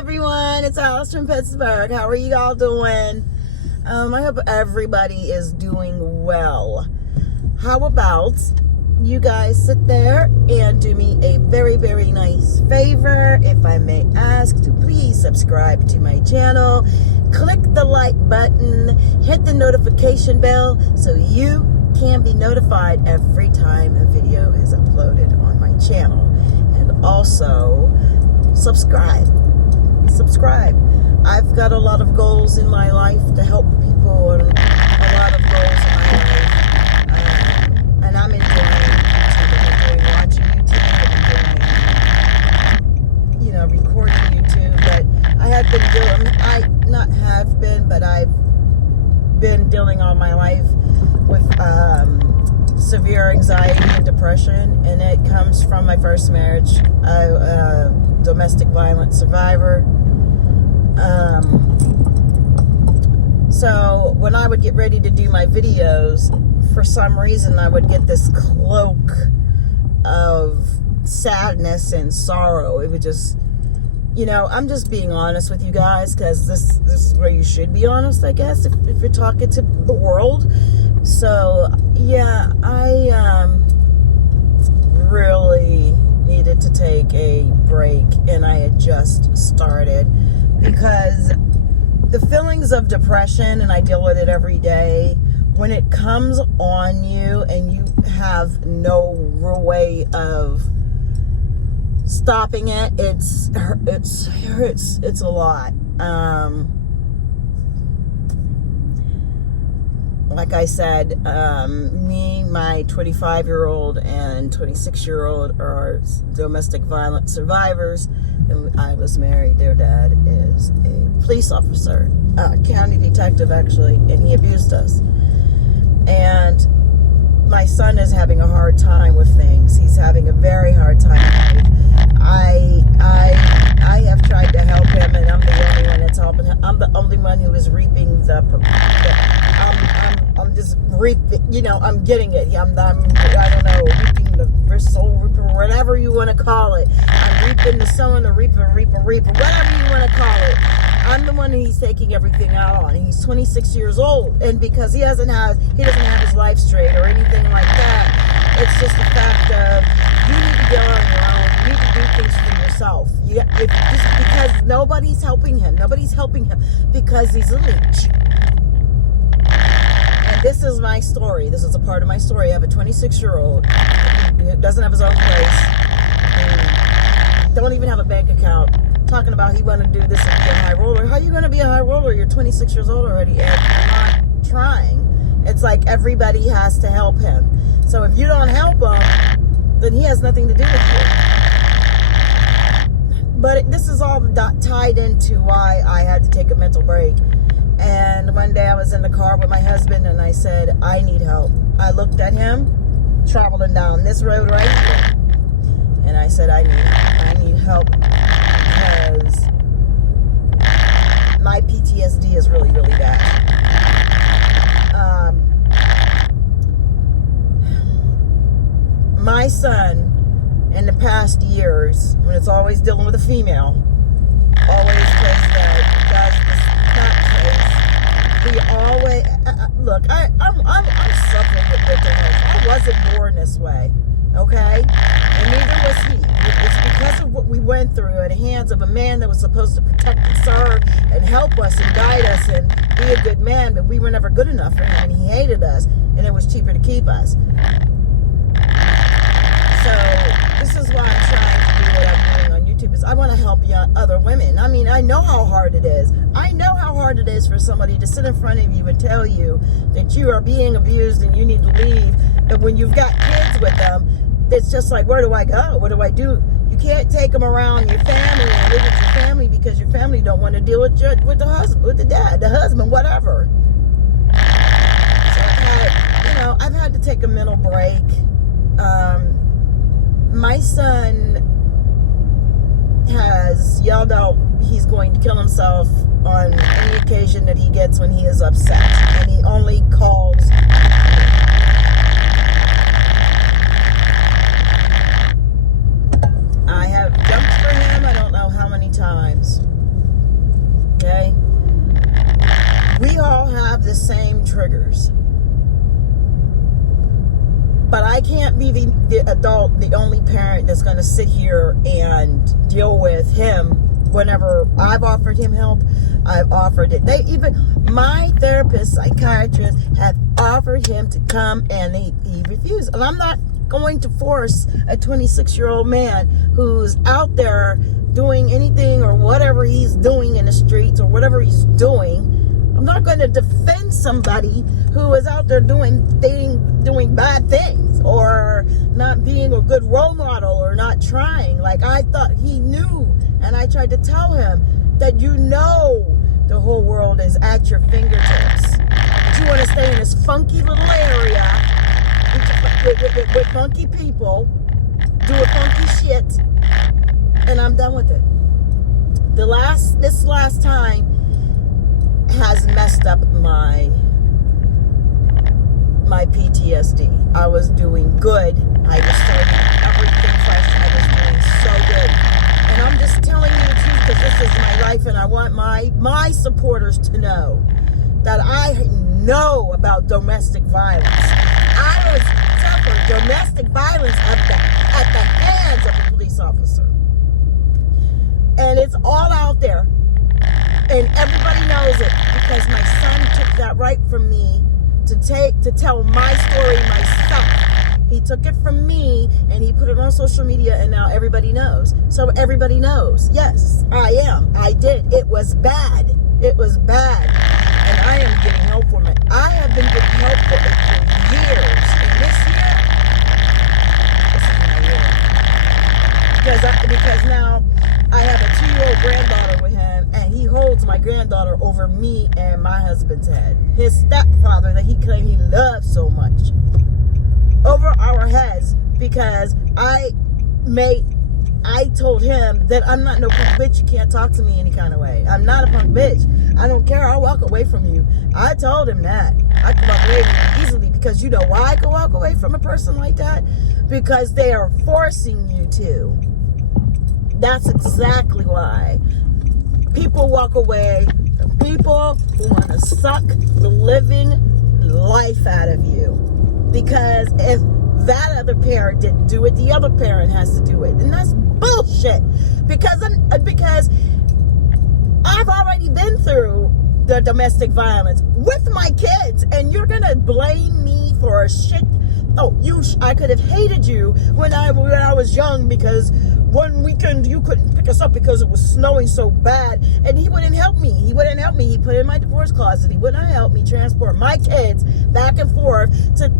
everyone, it's Alice from Pittsburgh. How are you all doing? I hope everybody is doing well. How about you guys sit there and do me a very, very nice favor, if I may ask, to please subscribe to my channel, click the like button, hit the notification bell so you can be notified every time a video is uploaded on my channel. And also subscribe. I've got a lot of goals in my life to help people, and a lot of goals in my life, and I'm enjoying watching YouTube, and recording YouTube. But I've been dealing all my life with severe anxiety and depression, and it comes from my first marriage. Domestic violence survivor. So when I would get ready to do my videos, for some reason I would get this cloak of sadness and sorrow. It would just, I'm just being honest with you guys, because this is where you should be honest, I guess, if you're talking to the world. So yeah, I really needed to take a break, and I had just started, because the feelings of depression, and I deal with it every day, when it comes on you and you have no real way of stopping it, it's a lot. Like I said, me, my 25-year-old and 26-year-old are domestic violence survivors. And I was married. Their dad is a police officer, county detective actually, and he abused us. And my son is having a hard time with things. He's having a very hard time. I have tried to help him, and I'm the only one that's helping him. I'm the only one who is reaping I'm just reaping, I'm getting it. I don't know, reaping the soul reaper, whatever you want to call it. I'm reaping the sowing, the reaper, whatever you want to call it. I'm the one he's taking everything out on. He's 26 years old, and because he doesn't have his life straight or anything like that, it's just the fact of you need to go on your own. You need to do things for yourself. Because nobody's helping him. Nobody's helping him because he's a leech. And this is my story. This is a part of my story. I have a 26-year-old who doesn't have his own place. Don't even have a bank account. Talking about he want to do this and be a high roller. How are you going to be a high roller? You're 26 years old already, and you're not trying. It's like everybody has to help him. So if you don't help him, then he has nothing to do with you. But this is all tied into why I had to take a mental break. And one day I was in the car with my husband, and I said, I need help. I looked at him traveling down this road right here, and I said, I need help, because my PTSD is really, really bad. My son, in the past years, when it's always dealing with a female, always does he always look. I'm suffering with mental health. I wasn't born this way, okay, and neither was he. It's because of what we went through at the hands of a man that was supposed to protect and serve and help us and guide us and be a good man, but we were never good enough for him, and he hated us, and it was cheaper to keep us. So this is why I'm trying to do what I'm doing on YouTube, is I want to help other women. I mean, I know how hard it is. I know how hard it is for somebody to sit in front of you and tell you that you are being abused and you need to leave. But when you've got kids with them, it's just like, where do I go? What do I do? You can't take them around your family and live with your family because your family don't want to deal with the husband, with the dad, the husband, whatever. So I've had to take a mental break. My son has yelled out he's going to kill himself on any occasion that he gets when he is upset, and he only calls. I have jumped for him, I don't know how many times. We all have the same triggers. But I can't be the adult, the only parent that's going to sit here and deal with him whenever I've offered him help. I've offered it. My therapist, psychiatrist, have offered him to come, and he refused. And I'm not going to force a 26-year-old man who's out there doing anything or whatever he's doing in the streets or whatever he's doing. I'm not going to defend somebody who is out there doing bad things or not being a good role model or not trying. Like, I thought he knew, and I tried to tell him that the whole world is at your fingertips. But you want to stay in this funky little area with funky people, doing funky shit, and I'm done with it. This last time has messed up my PTSD. I was doing good. I was starting everything fresh. I was doing so good. And I'm just telling you the truth because this is my life, and I want my supporters to know that I know about domestic violence. I was suffered domestic violence at the hands of a police officer. And it's all out there. And everybody knows it because my son took that right from me to tell my story myself. He took it from me and he put it on social media, and now everybody knows. So everybody knows. Yes, I did. It was bad. It was bad. And I am getting help from it. I have been getting help for it for years. And this is my year. Because now I have a 2-year-old granddaughter with him, and he holds my granddaughter over me and my husband's head. His stepfather that he claimed he loved so much. Over our heads, because I told him that I'm not no punk bitch. You can't talk to me any kind of way. I'm not a punk bitch. I don't care. I'll walk away from you. I told him that. I can walk away from you easily because you know why I can walk away from a person like that? Because they are forcing you to. That's exactly why. People walk away from people who want to suck the living life out of you. Because if that other parent didn't do it, the other parent has to do it. And that's bullshit. Because I've already been through the domestic violence with my kids. And you're going to blame me for shit. Oh, I could have hated you when I was young because one weekend you couldn't pick us up because it was snowing so bad, and he wouldn't help me. He put it in my divorce closet. He wouldn't help me transport my kids back and forth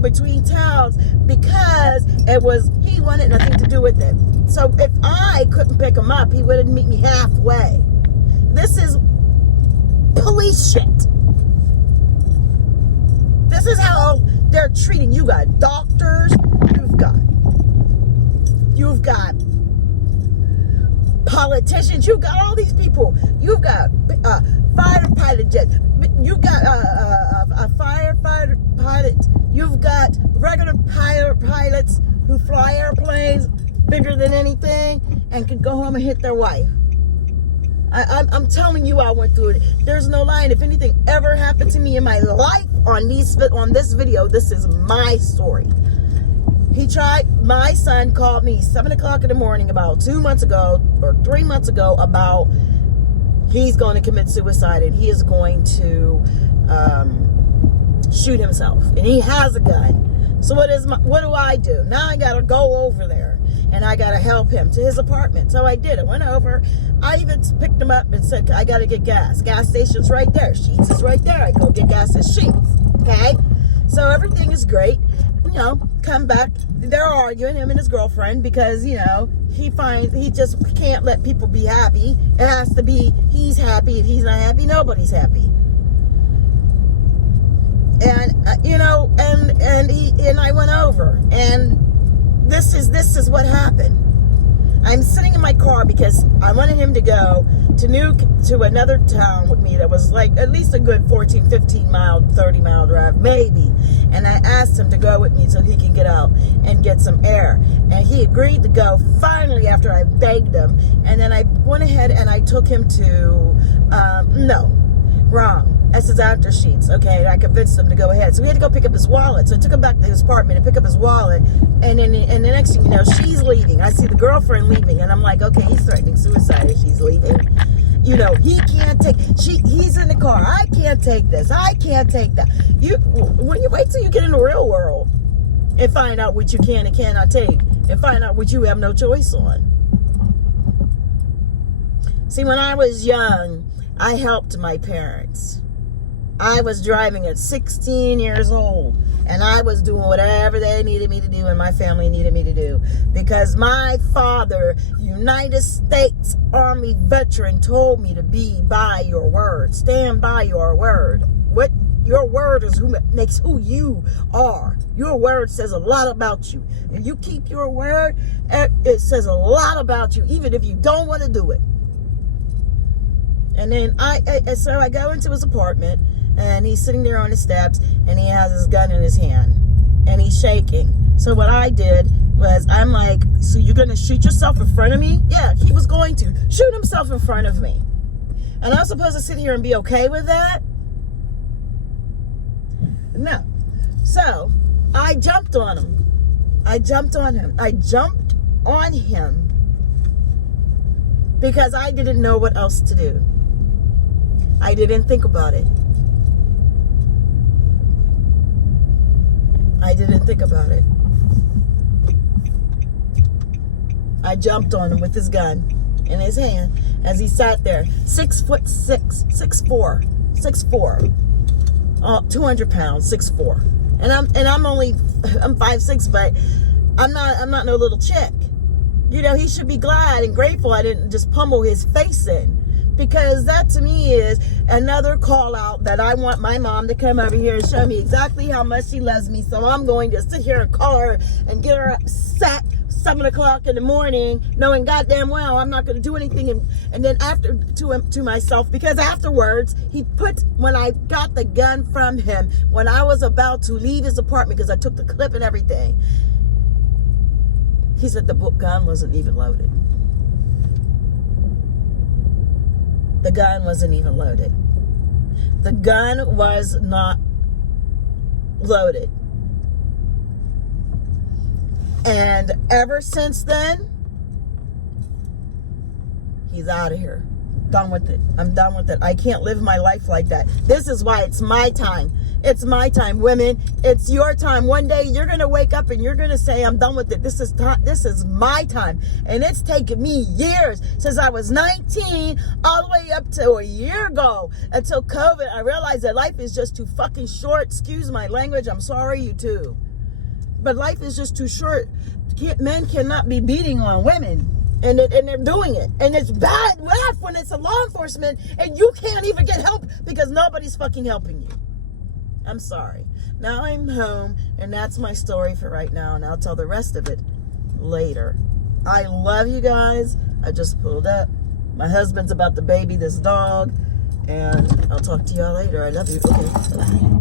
between towns because he wanted nothing to do with it. So if I couldn't pick him up, he wouldn't meet me halfway. This is police shit. This is how they're treating you. Got doctors, you've got politicians, you've got all these people, you've got fighter pilot jets, you've got a firefighter pilot, you've got regular pilots who fly airplanes bigger than anything and can go home and hit their wife. I'm telling you, I went through it. There's no lie. And if anything ever happened to me in my life on this video, this is my story. My son called me 7 o'clock in the morning about 2 months ago or 3 months ago about he's going to commit suicide and he is going to shoot himself. And he has a gun. So what do I do? Now I got to go over there and I got to help him to his apartment. So I did. I went over. I even picked him up and said, I got to get gas. Gas station's right there. Sheetz is right there. I go get gas at Sheetz. Okay? So everything is great. Come back. They're arguing, him and his girlfriend, because, he just can't let people be happy. It has to be he's happy. If he's not happy, nobody's happy. And, and I went over, and this is what happened. I'm sitting in my car because I wanted him to go to another town with me that was like at least a good 14, 15 mile, 30 mile drive, maybe. And I asked him to go with me so he can get out and get some air. And he agreed to go finally after I begged him. And then I went ahead and I took him to, Wrong. That's his after sheets. Okay, and I convinced him to go ahead. So we had to go pick up his wallet. So I took him back to his apartment to pick up his wallet. And then the next thing you know, she's leaving. I see the girlfriend leaving. And I'm like, okay, he's threatening suicide if she's leaving. You know, he can't take, he's in the car. I can't take this. I can't take that. When you wait till you get in the real world and find out what you can and cannot take and find out what you have no choice on. See, when I was young, I helped my parents. I was driving at 16 years old, and I was doing whatever they needed me to do and my family needed me to do, because my father, United States Army veteran, told me to be by your word. Stand by your word. What your word is who makes who you are. Your word says a lot about you. If you keep your word, it says a lot about you, even if you don't want to do it. And then so I go into his apartment, and he's sitting there on the steps, and he has his gun in his hand, and he's shaking. So what I did was, I'm like, so you're going to shoot yourself in front of me? Yeah, he was going to shoot himself in front of me. And I was supposed to sit here and be okay with that? No. So I jumped on him. I jumped on him because I didn't know what else to do. I didn't think about it. I didn't think about it. I jumped on him with his gun in his hand as he sat there. 6'6", 6'4", 200 pounds, 6'4". And I'm 5'6", but I'm not no little chick. You know, he should be glad and grateful I didn't just pummel his face in. Because that to me is another call out that I want my mom to come over here and show me exactly how much she loves me. So I'm going to sit here and call her and get her upset 7 o'clock in the morning, knowing goddamn well I'm not going to do anything. And then after to myself, because afterwards when I got the gun from him, when I was about to leave his apartment, because I took the clip and everything, he said the gun wasn't even loaded. The gun wasn't even loaded. The gun was not loaded. And ever since then, he's out of here. Done with it. I'm done with it. I can't live my life like that. This is why it's my time. It's my time, women. It's your time. One day you're going to wake up and you're going to say, I'm done with it. This is my time. And it's taken me years since I was 19 all the way up to a year ago until COVID. I realized that life is just too fucking short. Excuse my language. I'm sorry, you too. But life is just too short. Men cannot be beating on women. And they're doing it. And it's bad enough when it's a law enforcement and you can't even get help because nobody's fucking helping you. I'm sorry. Now I'm home, and that's my story for right now, and I'll tell the rest of it later. I love you guys. I just pulled up. My husband's about to baby this dog, and I'll talk to y'all later. I love you. Okay, bye.